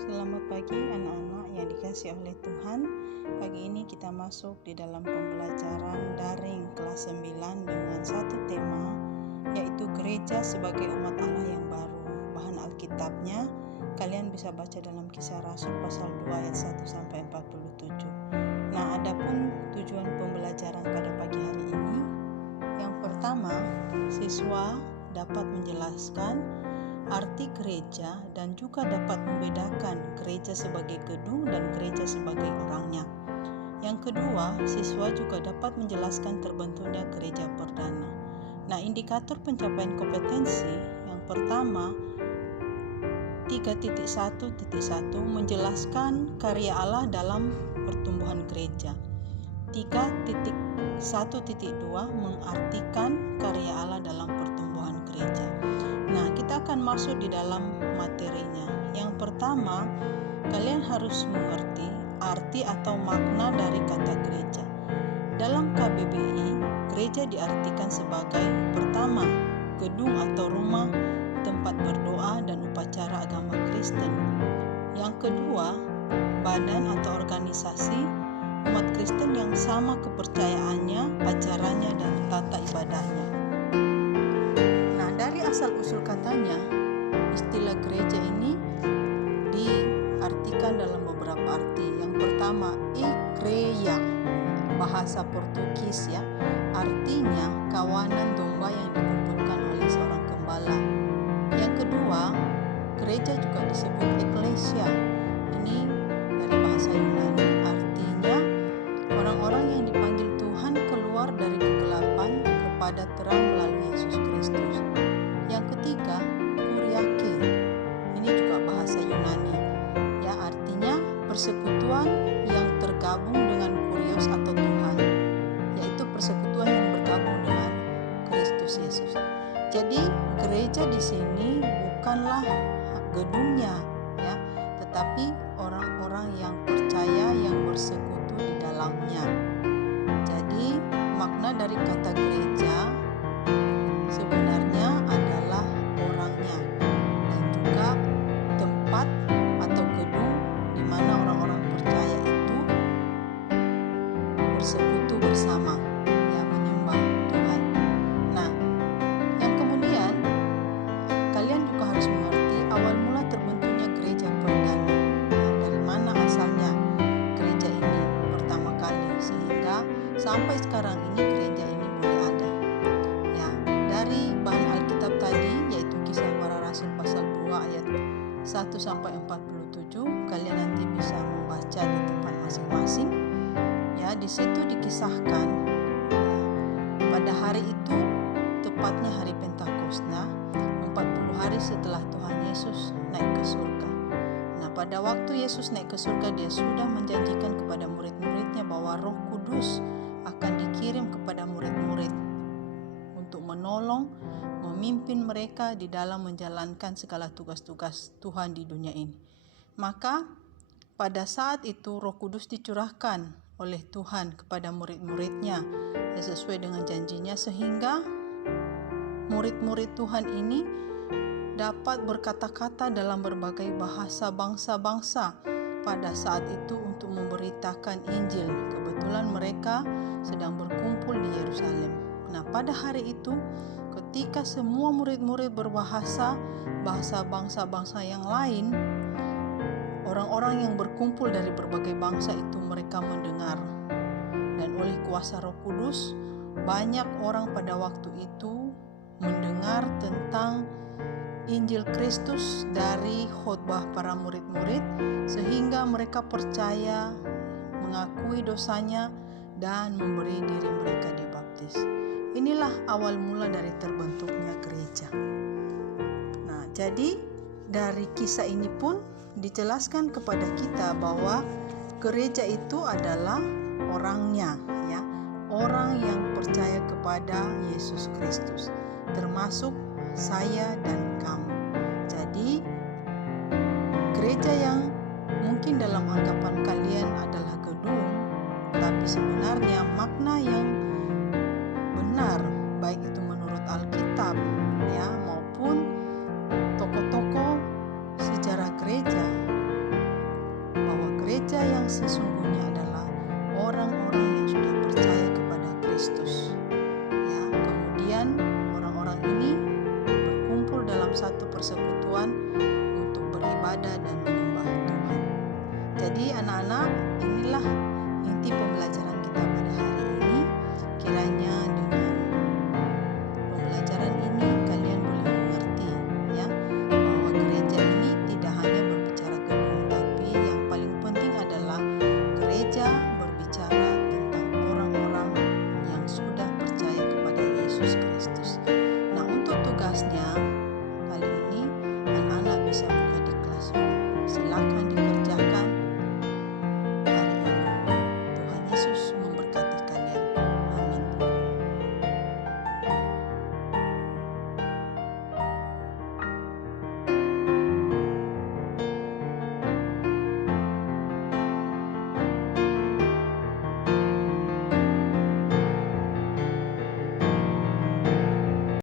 Selamat pagi anak-anak yang dikasihi oleh Tuhan. Pagi ini kita masuk di dalam pembelajaran daring kelas 9 dengan satu tema, yaitu gereja sebagai umat Allah yang baru. Bahan Alkitabnya kalian bisa baca dalam Kisah Rasul pasal 2 ayat 1 sampai 47. Nah, adapun tujuan pembelajaran pada pagi hari ini, yang pertama, siswa dapat menjelaskan arti gereja dan juga dapat membedakan gereja sebagai gedung dan gereja sebagai orangnya. Yang kedua, siswa juga dapat menjelaskan terbentuknya gereja perdana. Nah, indikator pencapaian kompetensi yang pertama 3.1.1 menjelaskan karya Allah dalam pertumbuhan gereja. 3.1.2 mengartikan karya Allah dalam pertumbuhan gereja. Nah, kita akan masuk di dalam materinya. Yang pertama, kalian harus mengerti arti atau makna dari kata gereja. Dalam KBBI, gereja diartikan sebagai pertama, gedung atau rumah tempat berdoa dan upacara agama Kristen. Yang kedua, badan atau organisasi umat Kristen yang sama kepercayaannya, ajarannya, dan tata ibadahnya. Nah, dari asal-usul katanya, istilah gereja ini diartikan dalam beberapa arti. Yang pertama, igreja, bahasa Portugis ya, artinya kawanan domba yang dikumpulkan oleh seorang gembala. Yang kedua, gereja juga disebut eklesia. Ini dari bahasa Yunani, artinya orang-orang yang dipanggil Tuhan keluar dari kegelapan kepada terang melalui Yesus Kristus. Yang ketiga, kuriake. Ini juga bahasa Yunani. Ya, artinya persekutuan yang tergabung dengan kurios atau Tuhan, yaitu persekutuan yang bergabung dengan Kristus Yesus. Jadi, gereja di sini bukanlah gedungnya, ya, tetapi orang-orang yang percaya yang bersekutu di dalamnya. Jadi, makna dari kata gereja sebenarnya adalah orangnya dan juga tempat atau gedung di mana orang-orang percaya itu bersekutu bersama, ya, menyembah Tuhan. Nah, yang kemudian kalian juga harus mengerti awal mula terbentuknya gereja perdana. Nah, dari mana asalnya gereja ini pertama kali sehingga sampai sekarang ini gereja ini boleh ada. Ya, dari bahan Alkitab tadi yaitu Kisah Para Rasul pasal 2 ayat 1 sampai 47, kalian nanti bisa membaca di tempat masing-masing. Ya, di situ dikisahkan pada hari itu, tepatnya hari Pentakosta, 40 hari setelah Tuhan Yesus naik ke surga. Nah, pada waktu Yesus naik ke surga, dia sudah menjanjikan kepada murid-muridnya bahwa Roh Kudus akan dikirim kepada murid-murid untuk menolong, memimpin mereka di dalam menjalankan segala tugas-tugas Tuhan di dunia ini. Maka pada saat itu Roh Kudus dicurahkan oleh Tuhan kepada murid-muridnya ya, sesuai dengan janjinya, sehingga murid-murid Tuhan ini dapat berkata-kata dalam berbagai bahasa bangsa-bangsa pada saat itu untuk memberitakan Injil. Kebetulan mereka sedang berkumpul di Yerusalem. Nah, pada hari itu ketika semua murid-murid berbahasa bahasa bangsa-bangsa yang lain, orang-orang yang berkumpul dari berbagai bangsa itu mereka mendengar. Dan oleh kuasa Roh Kudus, banyak orang pada waktu itu mendengar tentang Injil Kristus dari khotbah para murid-murid, sehingga mereka percaya, mengakui dosanya, dan memberi diri mereka dibaptis. Inilah awal mula dari terbentuknya gereja. Nah, jadi dari kisah ini pun dijelaskan kepada kita bahwa gereja itu adalah orangnya, ya, orang yang percaya kepada Yesus Kristus, termasuk saya dan kamu. Jadi gereja yang mungkin dalam anggapan kalian adalah gedung, tapi sebenarnya makna yang benar, baik itu menurut Alkitab ya maupun tokoh-tokoh sejarah gereja, yang sesungguhnya adalah orang-orang yang sudah percaya kepada Kristus. Ya, kemudian orang-orang ini berkumpul dalam satu persekutuan untuk beribadah dan menyembah Tuhan. Jadi anak-anak, ini